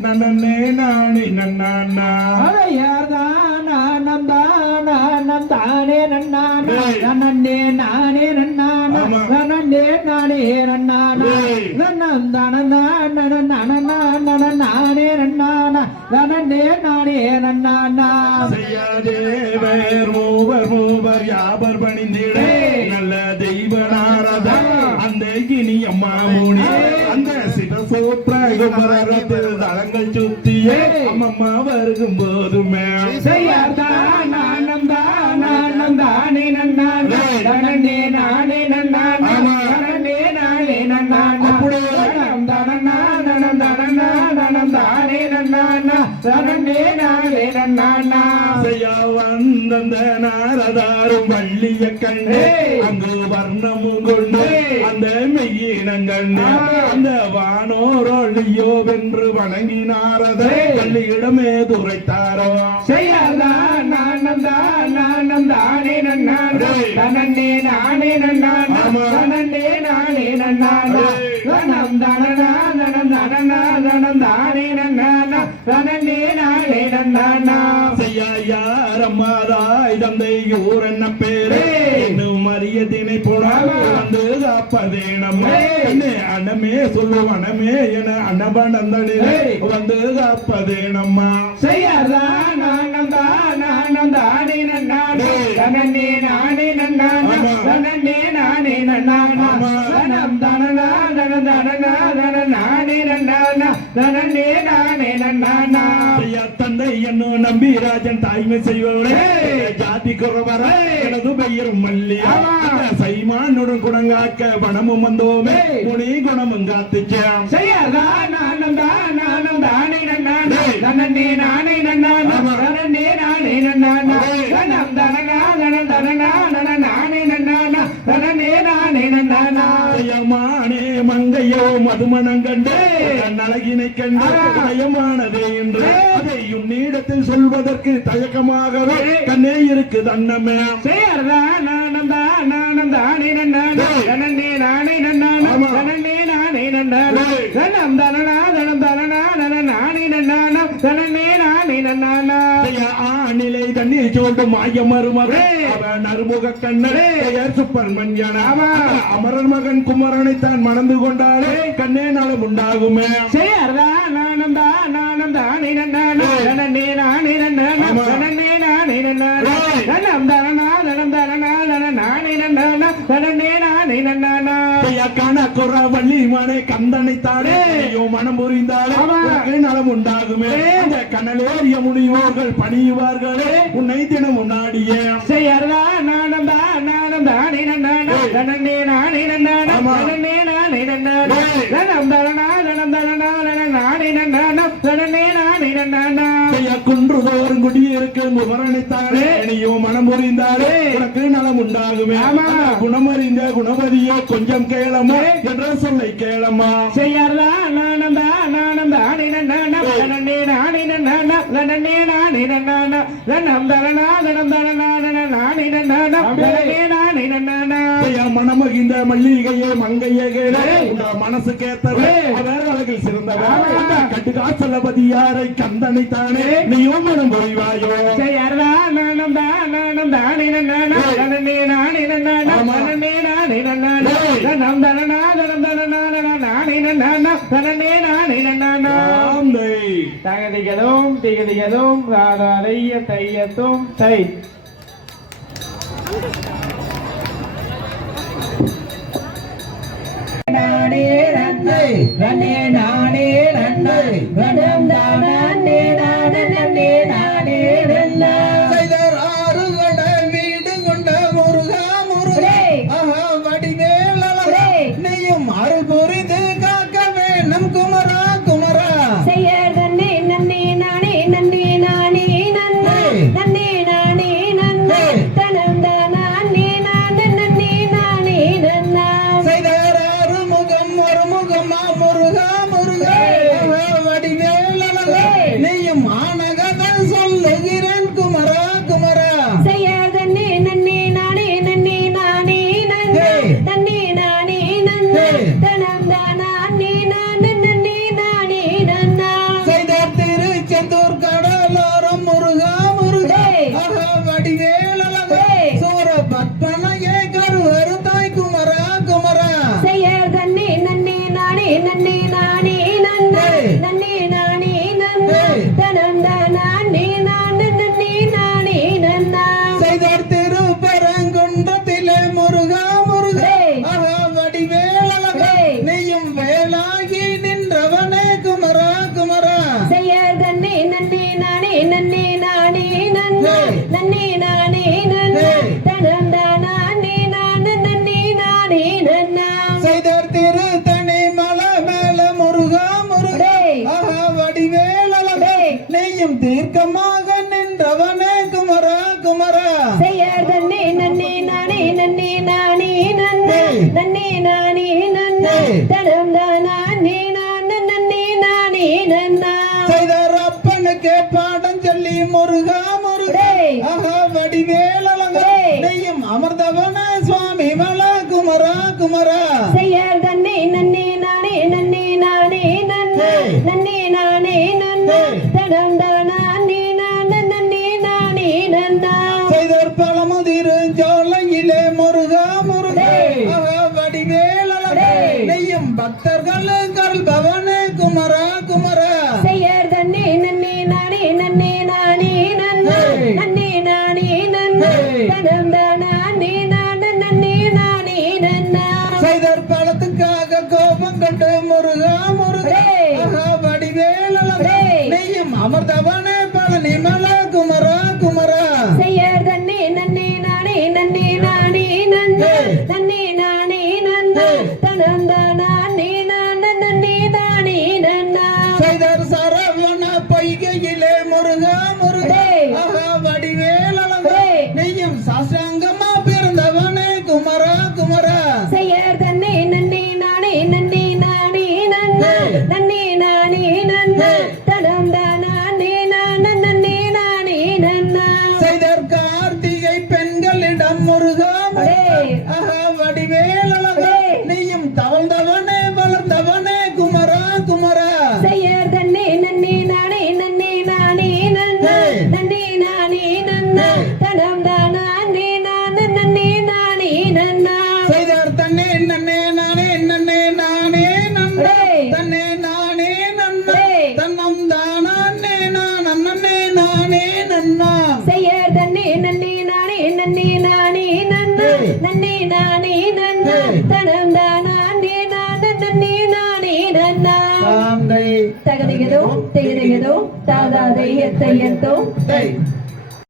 நன்னே நானே நன்னா யார்தான் நானம் தானே நன்னானே நானே நன்னானா நன்னே நானே நன்னானா நன்னம் தானே நன்னானா நன்னே நானே நன்னானா செய்யாதேவர் மூவர் யாவர் பணிந்திடே நல்ல தெய்வ நாரதா அந்த இனி அம்மா மூனி அந்த சிவசோத்திரத்தில் தளங்கள் சுத்தியே அம்மம்மா வருகும் போதுமே செய்யார்தான் நானம் தானே நன்னானா நன்னே நானே நன்னானா நன்னே நானே நன்னானா தானே நன்னானா நன்னே நானே நன்னானா செய்யா வந்த நாரதாரும் வள்ளிய கண்டு அங்கு வர்ணமும் கொண்டு அந்த மெய்யினங்கண்டு அந்த வானோரொழியோ வென்று வணங்கினாரத பள்ளியிடமே துரைத்தாரோ செய்யார்தான் நானம் தானே நன்னானா நன்னே நானே நன்னானா நன்னே நானே நன்னானா நனம் தானே நன்னானா நன்னே நானே நன்னானா செய்யா யாரம்மாதாய் தந்தை ஊர் என்ன பேரு இன்னும் மரியதினை போனால் வந்து காப்பதே நம்ம அண்ணமே சொல்லுவனமே என அன்னபனந்தனிலே வந்து காப்பதே நம்ம செய்யார்தான் நானம் தானே நன்னானா நன்னே நானே நன்னானா நன்னே நானே நன்னானா நனம் தானே நன்னானா நன்னே நானே நன்னானா தந்தை என்னும் நம்பி ராஜன் தாய்மை செய்வதே ஜாதி குறவர எனது பெயர் மல்லி சைமானுடன் குணங்காக்க வனமும் வந்தோமே முனி குணமும் காத்துச்சாம் செய்யார்தான் நானம் தானே நன்னானா நன்னே நானே நன்னானா நன்னே நானே நன்னானா நனம் தானே நானே நன்னானா நன்னே நானே நன்னானா மானே மங்கையோ மதுமணம் கண்டு அழகினை கண்டு பயமானதே என்று அதை உன்னிடத்தில் சொல்வதற்கு தயக்கமாகவே கண்ணே இருக்கு தன்னமே செய்யார்தான் நானம் தானே நன்னானா நன்னே நானே நன்னானா நன்னே நானே நன்னானா நனம் தானே நானே நன்னானா நன்னே நானே நன்னானா ஆணிலை தண்ணீர் சோண்டு மாய மருமகே அவன் அறுமுக கண்ணரே சுப்பர்மன்யன அமரர் மகன் குமரனை தான் மணந்து கொண்டாலே கண்ணே நலம் உண்டாகுமே செய்யார்தான் நானம் தானே நன்னானா நன்னே நானே நன்னானா நன்னே நானே நன்னானா நனம் தானே நானே நன்னானா நன்னே நானே நன்னானா கணக்குற வள்ளி மனை கந்தனை தானே மனம் புரிந்தாலே நலம் உண்டாகுமே அந்த கண்ணலேறிய முனிவோர்கள் பணியுவார்களே உன்னை தினம் முன்னாடியே செய்யார்தான் நானம் தானே நன்னானா நன்னே நானே நன்னானா நன்னே நானே நன்னானா நனம் தானே நானே நன்னானா நன்னே நானே நன்னானா குன்றுதோறும் குடியிருக்கும் குமரனைத்தானே நீயும் மனம் புரிந்தாலே உனக்கு நலம் உண்டாகுமே குணமறிந்த குணவதியோ கொஞ்சம் கேளமா என்ற சொல்லை கேளமா செய்யார்தான் நானம் தானே நன்னானா நன்னே நானே நன்னானா நன்னே நானே நன்னானா நனம் தானே நானே நன்னானா நன்னே நானே நன்னானா மனமகிந்த மல்லிகையே மங்கையே கேளே மனசு கேத்தவே அவர் அழகில் சிறந்தவர் கட்டுக்காசலபதி யாரை கந்தனை தானே நீயும் மனம் புரிவாயோ செய்யார்தான் நானம் தானே நன்னானா நன்னே நானே நன்னானா நன்னே நானே நன்னானா நனம் தானே நானே நன்னானா நன்னே நானே நன்னானா தகதிகளும் திகதிகளும் ராதாலைய தையத்தும் தை நானே நன்னை நன்னே நானே நன்னை நனம் தானே நன்னே நானே நன்னா செய்தர் ஆறுகட வீடு கொண்ட முருகா முருகே ஆஹா வடிவேலவரே நீயும் அருள் புரிந்து காக்க வேணும் குமரா குமரா செய்யார் நன்னே நானே நன்னே நானே நன்னா நன்னே நானே நன்னா தனம் தானே நன்னே நானே நன்னா செய்தர் ஆறு முகம் ஒரு முகமா முருகா முருகே வடிவேலவரே வடிவேலழகா நெய்யும் தீர்க்கமாக நின்றவனே குமரா குமரா செய்யார் தன்னே நன்னே நானே நன்னே நானே நன்னே நன்னே நானே நன்னா தனம் தானே நானே நன்னே நானே நன்னா செய்தார் அப்பனுக்கே பாடம் சொல்லி முருகா முருகா ஆஹா வடிவேலழகா நெய்யும் அமர்ந்தவனே சுவாமி மலா குமரா குமரா செய்யார் தன்னே நன்னே நானே நன்னே நானே நன்னா நன்னே நானே நன்னா தனம் தானே நானே நன்னே நானே நன்னா செய்தார் பழமுதிரும் ஜோலையிலே முருகா முருகா ஆஹா வடிவேலழகா நெய்யும் பக்தர்கள் கருள் பவனே குமரா குமரா செய்யார் தன்னே நன்னே நானே நன்னே நானே நன்னா நன்னே நானே நன்னா தனம் தானே நானே நன்னே நானே நன்னா செய்தார் பழத்துக்காக கோபம் கண்டு முருகா முருகா ஆஹா வடிவேலழகா நெய்யும் அமர்ந்தவனே பழனி மலா குமரா குமரா செய்யார் தன்னே நன்னே நானே நன்னே நானே நன்னா நன்னே நானே நன்னா தனம் தானே நானே நன்னே நானே நன்னா செய்தார் சரவண பொய்கையிலே முருகா முருகா ஆஹா வடிவேலழகா நெய்யும் சாஸ்திராங்கமா பிறந்தவனே குமரா குமரா செய்யார் தன்னே நன்னே நானே நன்னே நானே நன்னா நன்னே நானே நன்னா தனம் தானே நானே நன்னே நானே நன்னா செய்தார் கார்த்திகை பெண்களிடம் முருகா முருகா ஆஹா வடிவேலழகா நெய்யும் தவழ்ந்தவனே வளர்ந்தவனே குமரா குமரா செய்யார் தன்னே நன்னே நானே நன்னே நானே நன்னா நன்னே நானே நன்னா தனம் தானே நானே நன்னே நானே நன்னா செய்தார் தன்னே நன்னே நானே நன்னே நானே நன்னா தன்னே நானே நன்னா தன்னம் தானே நானே நானே நன்னா செய்யார் தன்னே நன்னே நானே நன்னே நானே நன்னா நன்னே நானே நன்னா தனம் தானே நானே நன்னே நானே நன்னா தாந்தை தகதிகதோ திகதிகதோ தாதா தையத்தையத்தோ தை